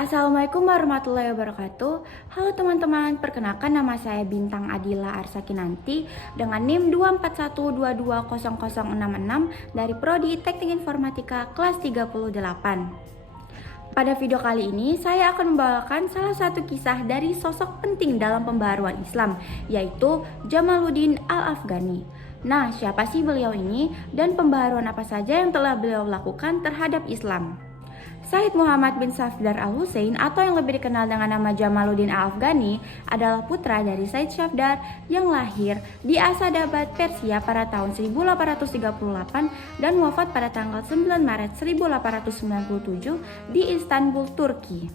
Assalamualaikum warahmatullahi wabarakatuh. Halo teman-teman, perkenalkan nama saya Bintang Adila Arsakinanti dengan NIM 241220066 dari Prodi Teknik Informatika kelas 38. Pada video kali ini, saya akan membawakan salah satu kisah dari sosok penting dalam pembaharuan Islam, yaitu Jamaluddin Al-Afghani. Nah, siapa sih beliau ini dan pembaharuan apa saja yang telah beliau lakukan terhadap Islam? Said Muhammad bin Safdar al-Husain atau yang lebih dikenal dengan nama Jamaluddin al-Afghani adalah putra dari Said Safdar yang lahir di Asadabad, Persia pada tahun 1838 dan wafat pada tanggal 9 Maret 1897 di Istanbul, Turki.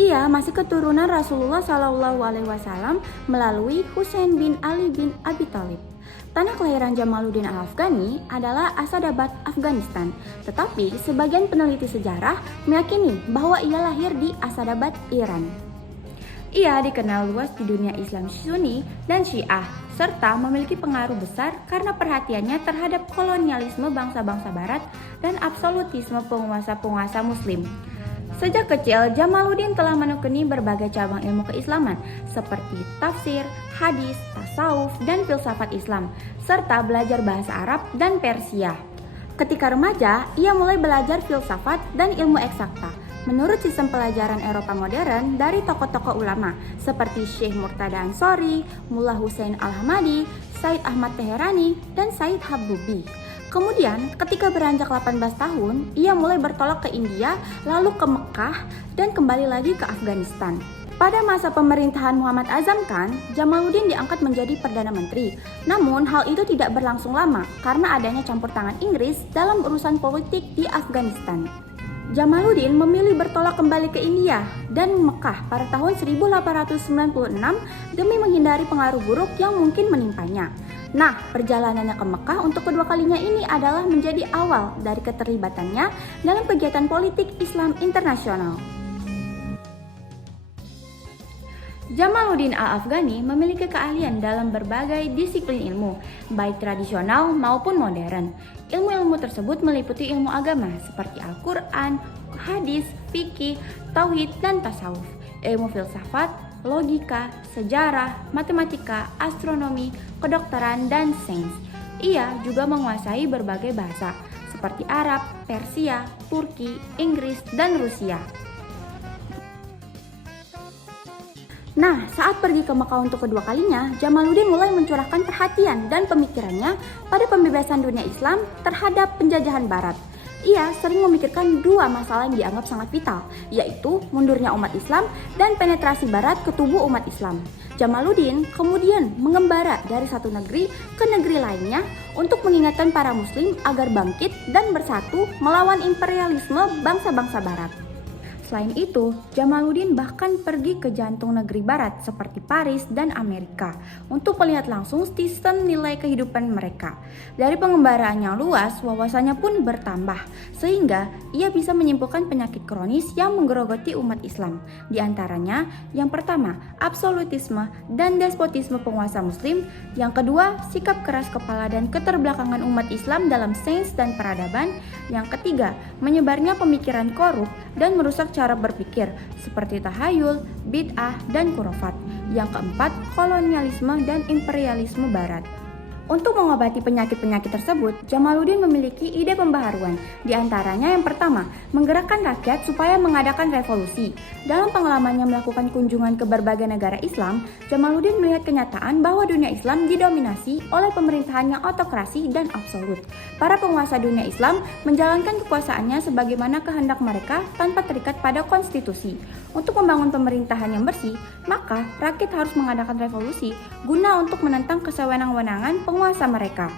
Ia masih keturunan Rasulullah SAW melalui Husain bin Ali bin Abi Thalib. Tanah kelahiran Jamaluddin Al-Afghani adalah Asadabad, Afghanistan. Tetapi sebagian peneliti sejarah meyakini bahwa ia lahir di Asadabad, Iran. Ia dikenal luas di dunia Islam Sunni dan Syiah, serta memiliki pengaruh besar karena perhatiannya terhadap kolonialisme bangsa-bangsa Barat dan absolutisme penguasa-penguasa Muslim. Sejak kecil, Jamaluddin telah menekuni berbagai cabang ilmu keislaman seperti tafsir, hadis, tasawuf, dan filsafat Islam, serta belajar bahasa Arab dan Persia. Ketika remaja, ia mulai belajar filsafat dan ilmu eksakta menurut sistem pelajaran Eropa modern dari tokoh-tokoh ulama seperti Syekh Murtada Ansori, Mullah Husain Al-Hamadi, Said Ahmad Teherani, dan Said Habbubi. Kemudian, ketika beranjak 18 tahun, ia mulai bertolak ke India, lalu ke Mekah, dan kembali lagi ke Afghanistan. Pada masa pemerintahan Muhammad Azam Khan, Jamaluddin diangkat menjadi Perdana Menteri. Namun, hal itu tidak berlangsung lama karena adanya campur tangan Inggris dalam urusan politik di Afghanistan. Jamaluddin memilih bertolak kembali ke India dan Mekah pada tahun 1896 demi menghindari pengaruh buruk yang mungkin menimpanya. Nah, perjalanannya ke Mekah untuk kedua kalinya ini adalah menjadi awal dari keterlibatannya dalam kegiatan politik Islam internasional. Jamaluddin Al-Afghani memiliki keahlian dalam berbagai disiplin ilmu, baik tradisional maupun modern. Ilmu-ilmu tersebut meliputi ilmu agama seperti Al-Quran, hadis, fikih, tauhid, dan tasawuf, ilmu filsafat, logika, sejarah, matematika, astronomi, kedokteran, dan sains. Ia juga menguasai berbagai bahasa seperti Arab, Persia, Turki, Inggris, dan Rusia. Nah, saat pergi ke Mekah untuk kedua kalinya, Jamaluddin mulai mencurahkan perhatian dan pemikirannya pada pembebasan dunia Islam terhadap penjajahan Barat. Ia sering memikirkan dua masalah yang dianggap sangat vital, yaitu mundurnya umat Islam dan penetrasi Barat ke tubuh umat Islam. Jamaluddin kemudian mengembara dari satu negeri ke negeri lainnya untuk mengingatkan para Muslim agar bangkit dan bersatu melawan imperialisme bangsa-bangsa Barat. Selain itu, Jamaluddin bahkan pergi ke jantung negeri barat seperti Paris dan Amerika untuk melihat langsung sistem nilai kehidupan mereka. Dari pengembaraan yang luas, wawasannya pun bertambah, sehingga ia bisa menyimpulkan penyakit kronis yang menggerogoti umat Islam. Di antaranya, yang pertama, absolutisme dan despotisme penguasa Muslim. Yang kedua, sikap keras kepala dan keterbelakangan umat Islam dalam sains dan peradaban. Yang ketiga, menyebarnya pemikiran korup dan merusak cara berpikir seperti tahayul, bid'ah, dan khurafat. Yang keempat, kolonialisme dan imperialisme Barat. Untuk mengobati penyakit-penyakit tersebut, Jamaluddin memiliki ide pembaharuan. Di antaranya yang pertama, menggerakkan rakyat supaya mengadakan revolusi. Dalam pengalamannya melakukan kunjungan ke berbagai negara Islam, Jamaluddin melihat kenyataan bahwa dunia Islam didominasi oleh pemerintahan yang autokrasi dan absolut. Para penguasa dunia Islam menjalankan kekuasaannya sebagaimana kehendak mereka tanpa terikat pada konstitusi. Untuk membangun pemerintahan yang bersih, maka rakyat harus mengadakan revolusi guna untuk menentang kesewenang-wenangan penguasa mereka.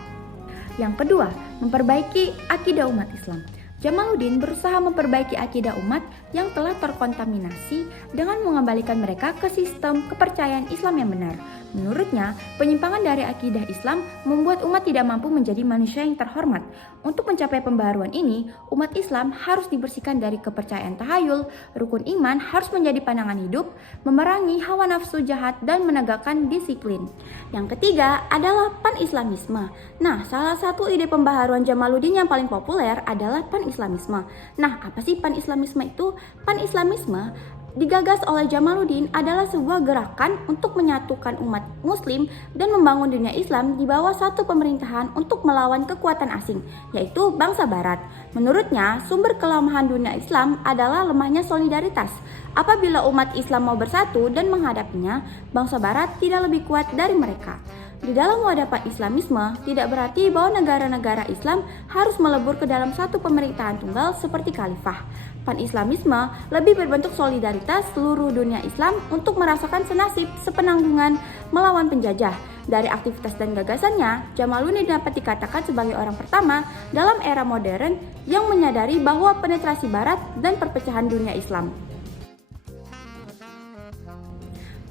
Yang kedua, memperbaiki akidah umat Islam. Jamaluddin berusaha memperbaiki akidah umat yang telah terkontaminasi dengan mengembalikan mereka ke sistem kepercayaan Islam yang benar. Menurutnya, penyimpangan dari akidah Islam membuat umat tidak mampu menjadi manusia yang terhormat. Untuk mencapai pembaharuan ini, umat Islam harus dibersihkan dari kepercayaan tahayul, rukun iman harus menjadi pandangan hidup, memerangi hawa nafsu jahat, dan menegakkan disiplin. Yang ketiga adalah pan-islamisme. Nah, salah satu ide pembaharuan Jamaluddin yang paling populer adalah pan-islamisme. Nah, apa sih pan-islamisme itu? Pan-islamisme digagas oleh Jamaluddin adalah sebuah gerakan untuk menyatukan umat muslim dan membangun dunia Islam di bawah satu pemerintahan untuk melawan kekuatan asing, yaitu bangsa barat. Menurutnya, sumber kelemahan dunia Islam adalah lemahnya solidaritas. Apabila umat Islam mau bersatu dan menghadapinya, bangsa barat tidak lebih kuat dari mereka. Di dalam wadah pan-islamisme, tidak berarti bahwa negara-negara Islam harus melebur ke dalam satu pemerintahan tunggal seperti khalifah. Pan-islamisme lebih berbentuk solidaritas seluruh dunia Islam untuk merasakan senasib sepenanggungan melawan penjajah. Dari aktivitas dan gagasannya, Jamaluddin dapat dikatakan sebagai orang pertama dalam era modern yang menyadari bahwa penetrasi barat dan perpecahan dunia Islam.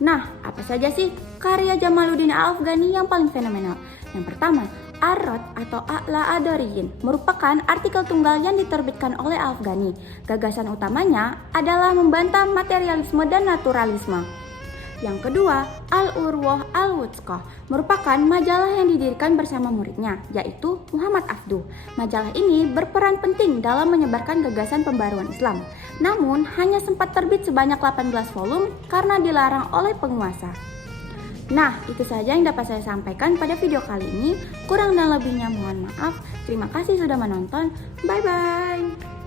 Nah, apa saja sih karya Jamaluddin Al-Afghani yang paling fenomenal? Yang pertama, Ar-Rad atau A'la Adoriyin merupakan artikel tunggal yang diterbitkan oleh Al-Afghani. Gagasan utamanya adalah membantah materialisme dan naturalisme. Yang kedua, Al-Urwah Al-Wuthqah merupakan majalah yang didirikan bersama muridnya, yaitu Muhammad Afduh. Majalah ini berperan penting dalam menyebarkan gagasan pembaruan Islam. Namun, hanya sempat terbit sebanyak 18 volume karena dilarang oleh penguasa. Nah, itu saja yang dapat saya sampaikan pada video kali ini. Kurang dan lebihnya mohon maaf. Terima kasih sudah menonton. Bye-bye.